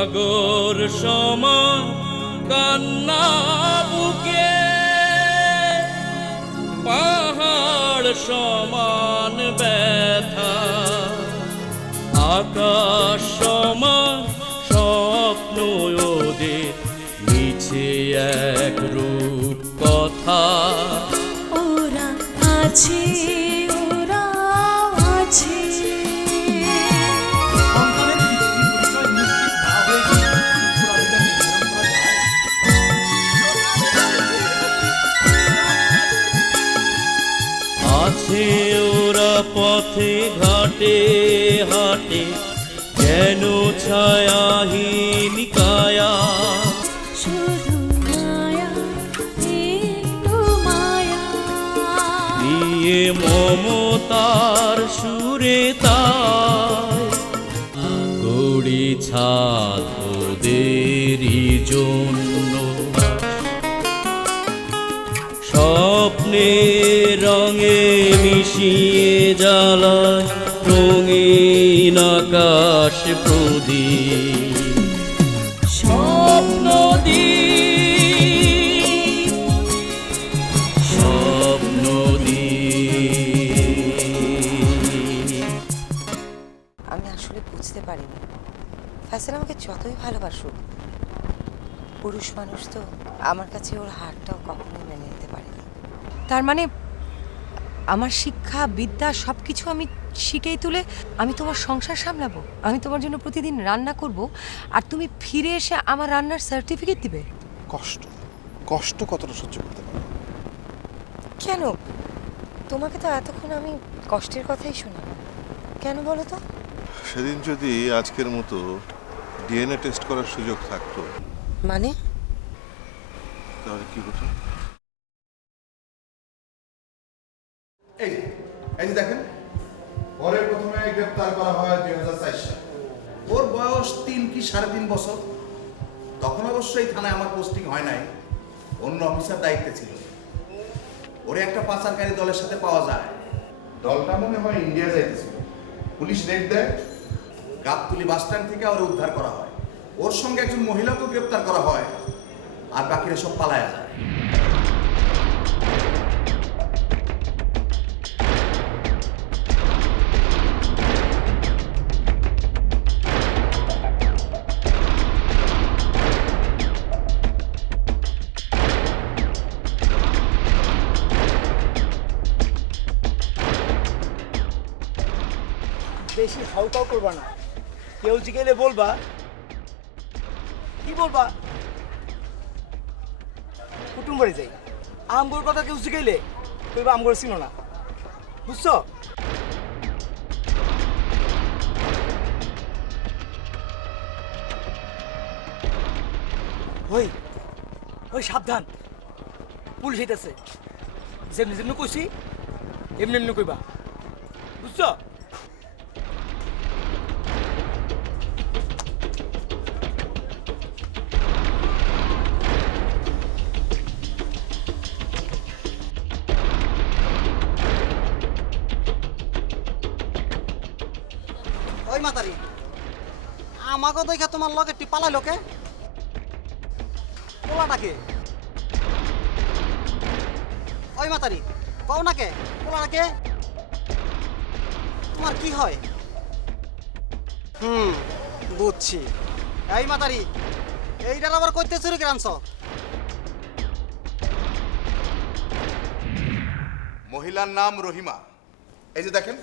সাগর সমা কান্না বুকে পাহাড় সমান হাটে যেন ছায়াহীন কায়া নিয়ে মমতার সুরে গড়ি ছাদ জন্য। স্বপ্নে রঙে মিশিয়ে জ্বালায়। যতই ভালোবাসুক পুরুষ মানুষ তো আমার কাছে ওর হারটাও কখনোই মেনে নিতে পারেনি। তার মানে আমার শিক্ষা বিদ্যা সব কিছু আমি শিখেই তুলে আমি তোমার সংসার সামলাবো আমি তোমার জন্য প্রতিদিন রান্না করব আর তুমি ফিরে এসে আমার রান্নার সার্টিফিকেট দিবে। কষ্ট কষ্ট কতটা সহ্য করতে পারো কেন? তোমাকে তো এতক্ষণ আমি কষ্টের কথাই শোনালাম। কেন বলো তো? সেদিন যদি আজকের মতো ডিএনএ টেস্ট করার সুযোগ থাকতো। মানে? তাহলে কি হতো? এই এই যে দেখেন পরে প্রথমে গ্রেপ্তার করা হয় দুই হাজার চার সালে। ওর বয়স তিন কি সাড়ে তিন বছর। তখন অবশ্য এই থানায় আমার পোস্টিং হয় নাই। অন্য অফিসার দায়িত্বে ছিল। ওরে একটা পাচারকারী দলের সাথে পাওয়া যায়। দলটা মনে হয় ইন্ডিয়া যাইতেছিল। পুলিশ রেড দেয় গাবতুলি বাস স্ট্যান্ড থেকে ওরে উদ্ধার করা হয়। ওর সঙ্গে একজন মহিলাকেও গ্রেপ্তার করা হয় আর বাকিরা সব পালায়া যায়। বেশি হাউকাউ করবা না। কেউ জিগেলে বলবা? কি বলবা? কুটুম বাড়ি যাই। আমগোর কথা কেউ জিগাইলে কইবা আমগোর চিনো না। বুঝছ? ওই ওই সাবধান। পুলিশ হইতেছে যেমনি যেমনি কইছি এমনি এমনি কইবা। বুঝছ? ওই মাতারি। আমাকে দেখা তোমার পালাই লোকে ওই মাতারি, কও নাকে তোমার কি হয়? হুম, বুঝছি। এই মাতারি, এইটার আবার করতে চুরি করে আনছ? মহিলার নাম রহিমা। এই যে দেখেন,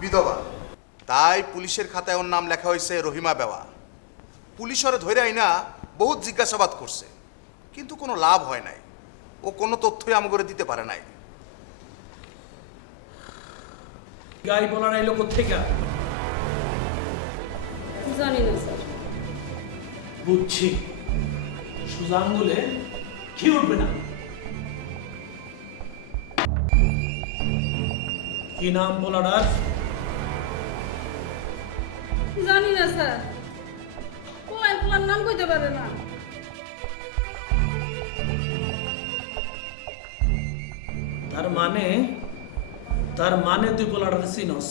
বিধবা। তাই পুলিশের খাতায় ওর নাম লেখা হয়েছে রহিমা বেওয়া। পুলিশ ওরে ধরে আইনা বহুত জিজ্ঞাসাবাদ করছে কিন্তু কোনো লাভ হয় নাই। ও কোনো তথ্যই আমাকে দিতে পারে নাই। গাই বলার আইলো থেকে জানি না স্যার। বুঝছি। সোজা আঙ্গুলে কি উঠবে না। কি নাম বলার জানি না স্যার। পোলাইন পোলার নাম কইতে পারে না। তার মানে তার মানে তুই পোলাটারে চিনস।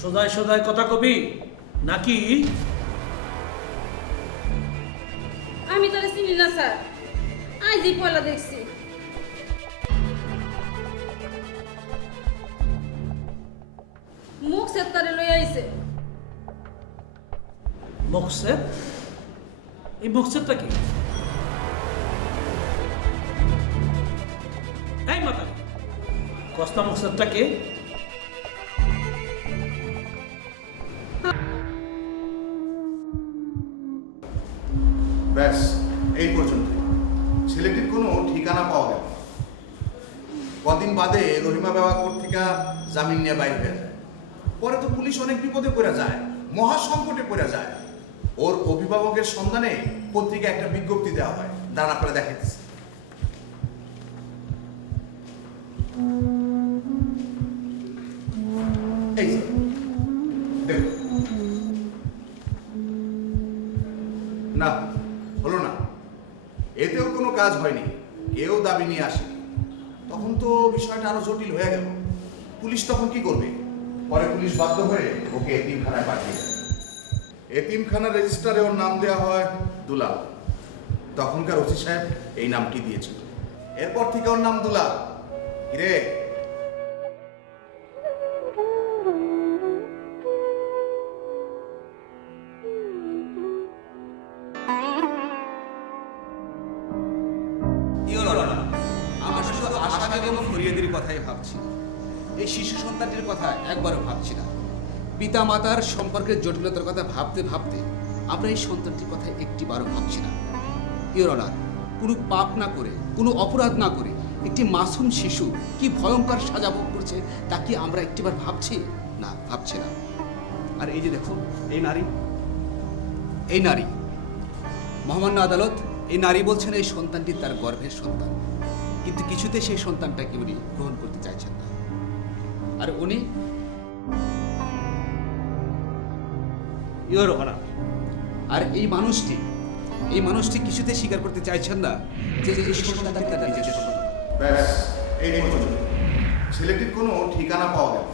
সদায় সদায় কথা কবি নাকি? আমি তাহলে চিনি না স্যার। আজই পয়লা দেখছি। মুখ সেত তারে লই আইছে। মকসেদ এই মকসেদটা কি? এই মাতা কস্তা মকসেদটা কে? ব্যাস এই পর্যন্ত। কদিন বাদে রহিমা বাবা কোর্ট থেকে জামিন নিয়ে বাইর হয়ে যায়। পরে তো পুলিশ অনেক বিপদে পড়ে যায়, মহা সংকটে পড়ে যায়। ওর অভিভাবকের সন্ধানে পত্রিকা একটা বিজ্ঞপ্তি দেওয়া হয় দাঁড়া করে দেখাইতেছে। না, হলো না। এতেও কোনো কাজ হয়নি। কেউ দাবি নিয়ে আসেনি। তো বিষয়টা আরও জটিল হয়ে গেল। পুলিশ তখন কি করবে? পরে পুলিশ বাধ্য হয়ে ওকে এতিমখানায় পাঠিয়ে দেয়। এতিমখানার রেজিস্টারে ওর নাম দেওয়া হয় দুলাল। তখনকার ওসি সাহেব এই নামটি দিয়েছিল। এরপর থেকে ওর নাম দুলাল। কিরে কথাই ভাবছি এই শিশু সন্তানটির কথা একবারও ভাবছি না। পিতা মাতার সম্পর্কের জটিলতার কথা ভাবতে ভাবতে আমরা এই সন্তানটির কথা একটি বারও ভাবছি না। ইওর অনার, কোনো পাপ না করে, কোনো অপরাধ না করে একটি মাসুম শিশু কি ভয়ঙ্কর সাজা ভোগ করছে তা কি আমরা একটিবার ভাবছি? না ভাবছি না। আর এই যে দেখুন, এই নারী এই নারী, মহামান্য আদালত এই নারী বলছেন এই সন্তানটি তার গর্ভের সন্তান। কিন্তু কিছুতে সেই সন্তানটাকে উনি গ্রহণ করতে চাইছেন না। আর উনি আর এই মানুষটি এই মানুষটি কিছুতে স্বীকার করতে চাইছেন না যে ছেলেটির কোনো ঠিকানা পাওয়া গেল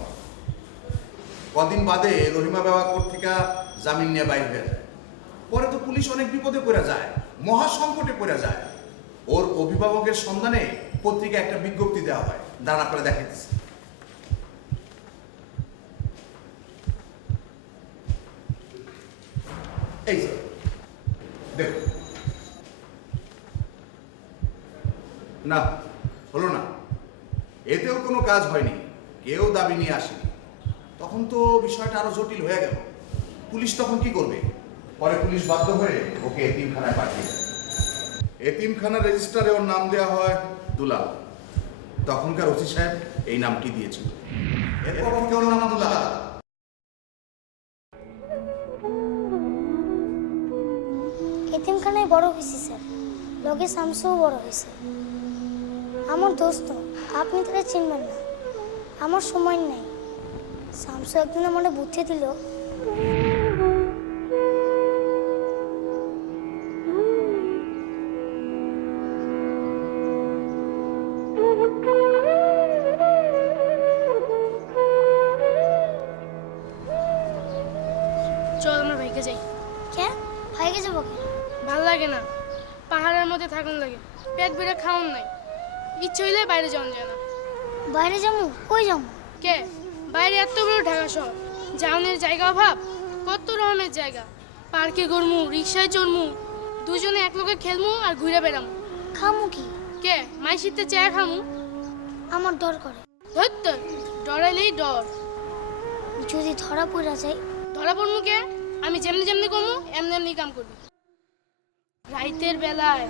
কদিন বাদে রহিমা বেওয়া কোর্ট থেকে জামিন নিয়ে বাইর হয়ে যায়। পরে তো পুলিশ অনেক বিপদে পড়ে যায় মহা সংকটে পড়ে যায়। ওর অভিভাবকের সন্ধানে পত্রিকা একটা বিজ্ঞপ্তি দেওয়া হয়। দাঁড়া করে দেখাইতেছে। এই যে, দেখুন। না হলো না। এতেও কোনো কাজ হয়নি। কেউ দাবি নিয়ে আসেনি। তখন তো বিষয়টা আরও জটিল হয়ে গেল। পুলিশ তখন কি করবে? পরে পুলিশ বাধ্য হয়ে ওকে এতিমখানায় পাঠিয়ে দেয়। এতিমখানার রেজিস্টারে ওর নাম দেওয়া হয় দুলাল। তখনকার ওসি সাহেব এই নামটি দিয়েছিল এরপর ওর নাম দুলাল? এতিমখানায় বড় হয়েছি, স্যার। লগে শামসুও বড় হয়েছে। আমার দোস্ত, আপনি তারা চিনবেন না। আমার সময় নেই। শামসু একদিন আমার বুদ্ধি দিল। কে? বাইরে এত বড় ঢাকা শহর। যাওনের জায়গা অভাব? কত রকমের জায়গা? পার্কে ঘুরমু রিক্সায় চড়মু দুজনে এক লোকে খেলমু আর ঘুরে বেড়ামু। খামু কি? কে? মাই শীতে চায় খামু? আমার ডর করে। ধরত ডরাইলেই ডর। যদি ধরা পড়া যায়? ধরা পড়মু কে? আমি যেমনি যেমনি কমু এমনি এমনি কাম করবি। রাইতের বেলায়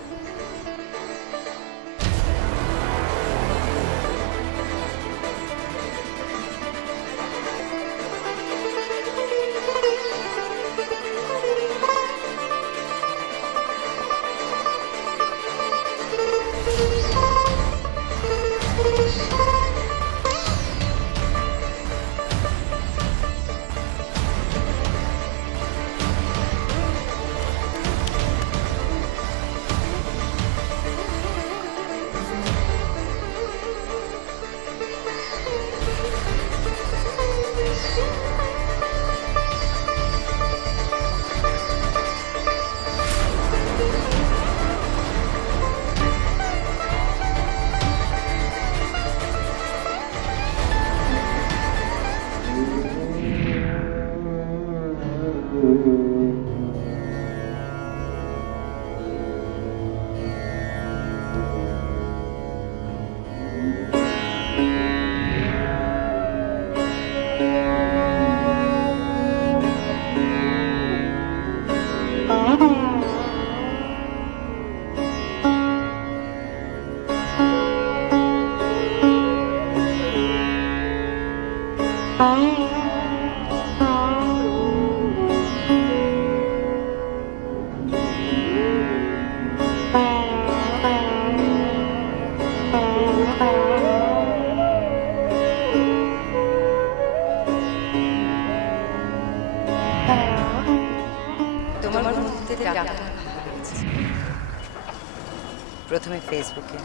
ফেসবুকে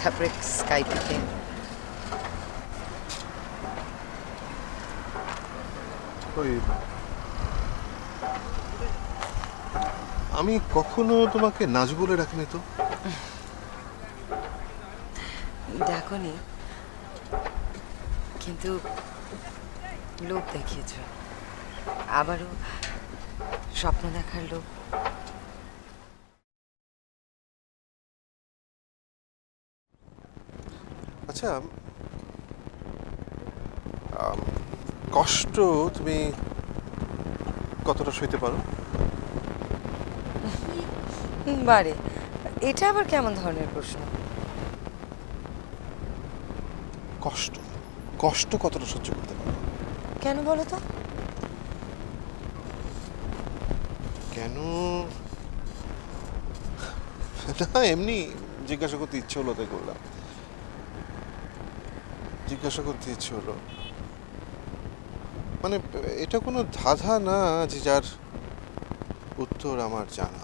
তারপরে স্কাইপিতে ওই আমি কখনো তোমাকে নাচ বলে ডাকিনি তো? দেখনি কিন্তু লোক দেখিয়েছ। আবারও স্বপ্ন দেখার লোক আচ্ছা কষ্ট তুমি কতটা সইতে পারো? বারে এটা আবার কেমন ধরনের প্রশ্ন? কষ্ট কষ্ট কতটা সহ্য করতে পারো? কেন বলো তো? কেন? না এমনি জিজ্ঞাসা করতে ইচ্ছে হলো তাই করলাম। জিজ্ঞাসা করতে ইচ্ছে হলো। মানে এটা কোনো ধাঁধা না যে যার উত্তর আমার জানা?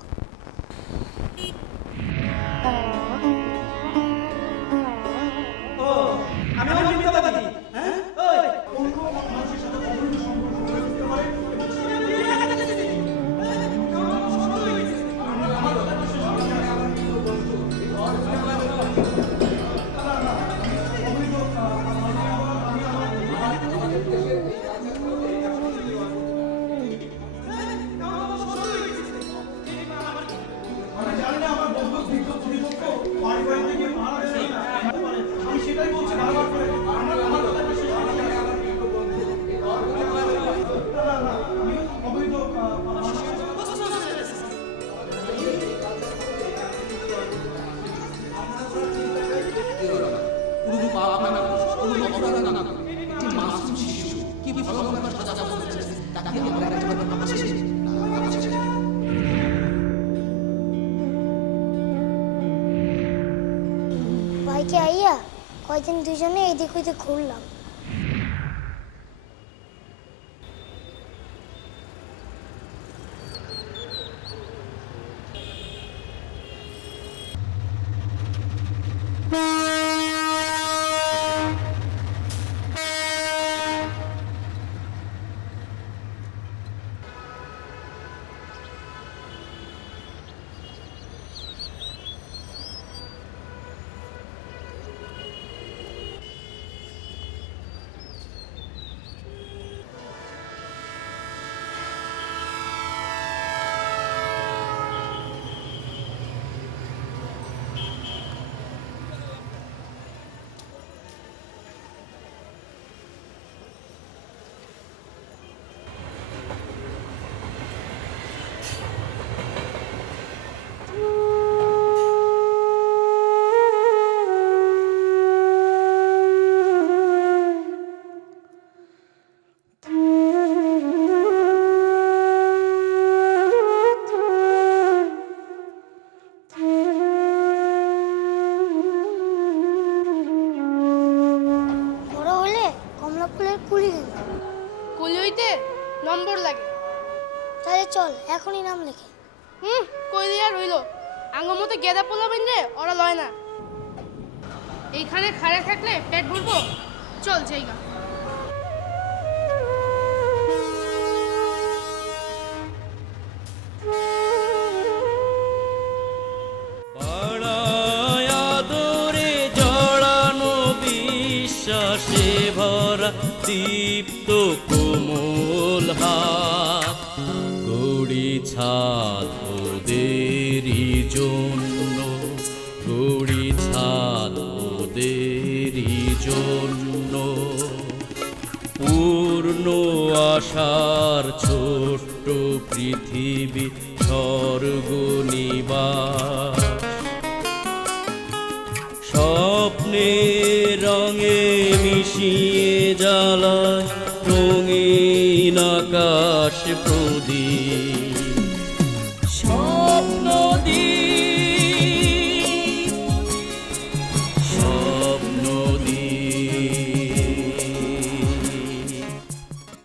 কয়দিন দুজনে এদিক ওইদিক ঘুরলাম। দীপ্ত কোমল হাত গড়ি ছাদ ওদেরই জন্য গড়ি ছাদ জন্য। পূর্ণ আশার ছোট্ট পৃথিবী স্বর্গ নিবাস স্বপ্নে রঙে মিশিয়ে জ্বালায় রঙিন আকাশ প্রদীপ